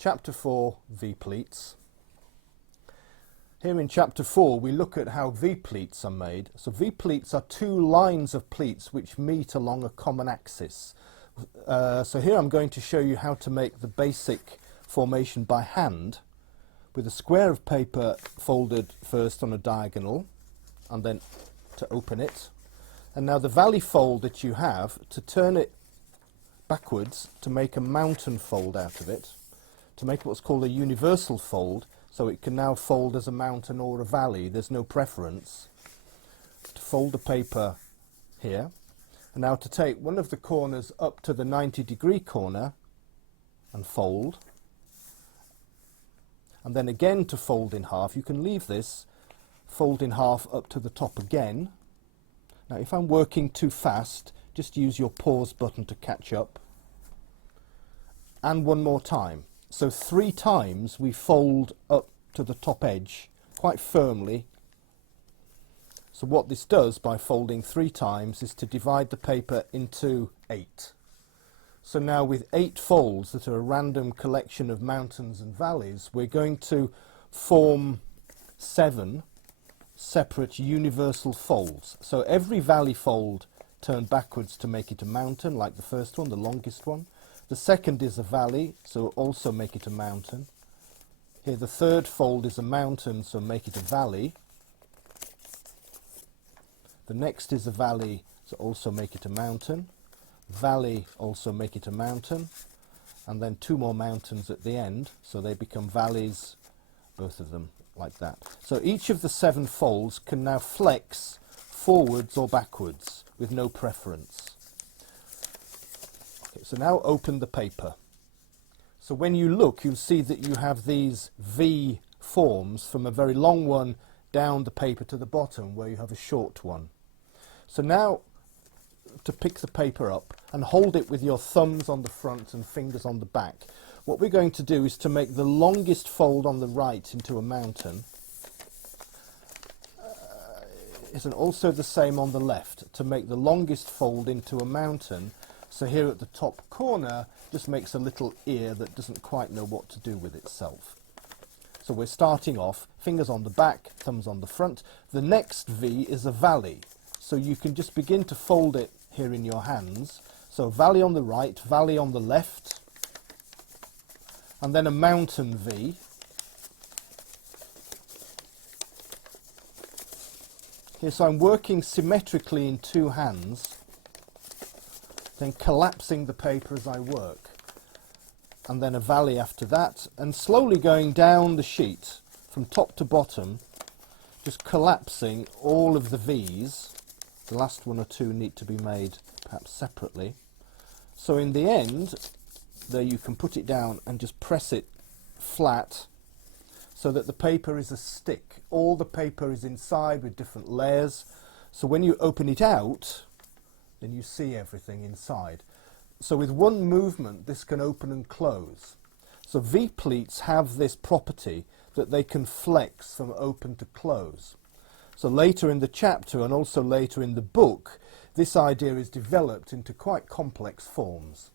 Chapter 4, V-pleats. Here in Chapter 4 we look at how V-pleats are made. So V-pleats are two lines of pleats which meet along a common axis. So here I'm going to show you how to make the basic formation by hand, with a square of paper folded first on a diagonal and then to open it. And now the valley fold that you have, to turn it backwards to make a mountain fold out of it, to make what's called a universal fold, so it can now fold as a mountain or a valley, there's no preference. To fold the paper here, and now to take one of the corners up to the 90-degree corner and fold, and then again to fold in half. You can leave this, fold in half up to the top again. Now if I'm working too fast, just use your pause button to catch up. And one more time. So 3 times we fold up to the top edge quite firmly. So what this does by folding 3 times is to divide the paper into 8. So now with 8 folds that are a random collection of mountains and valleys, we're going to form 7 separate universal folds. So every valley fold turned backwards to make it a mountain, like the first one, the longest one. The second is a valley, so also make it a mountain. Here the third fold is a mountain, so make it a valley. The next is a valley, so also make it a mountain. Valley, also make it a mountain. And then 2 more mountains at the end, so they become valleys, both of them, like that. So each of the 7 folds can now flex forwards or backwards with no preference. Okay, so now open the paper. So when you look, you'll see that you have these V forms from a very long one down the paper to the bottom where you have a short one. So now to pick the paper up and hold it with your thumbs on the front and fingers on the back. What we're going to do is to make the longest fold on the right into a mountain. And also the same on the left, to make the longest fold into a mountain. So here at the top corner just makes a little ear that doesn't quite know what to do with itself. So we're starting off, fingers on the back, thumbs on the front. The next V is a valley. So you can just begin to fold it here in your hands. So valley on the right, valley on the left, and then a mountain V. Here, so I'm working symmetrically in 2 hands, then collapsing the paper as I work, and then a valley after that, and slowly going down the sheet from top to bottom, just collapsing all of the V's. The last 1 or 2 need to be made perhaps separately. So in the end, there you can put it down and just press it flat so that the paper is a stick. All the paper is inside with different layers. So when you open it out, then you see everything inside. So with one movement, this can open and close. So V-pleats have this property that they can flex from open to close. So later in the chapter and also later in the book, this idea is developed into quite complex forms.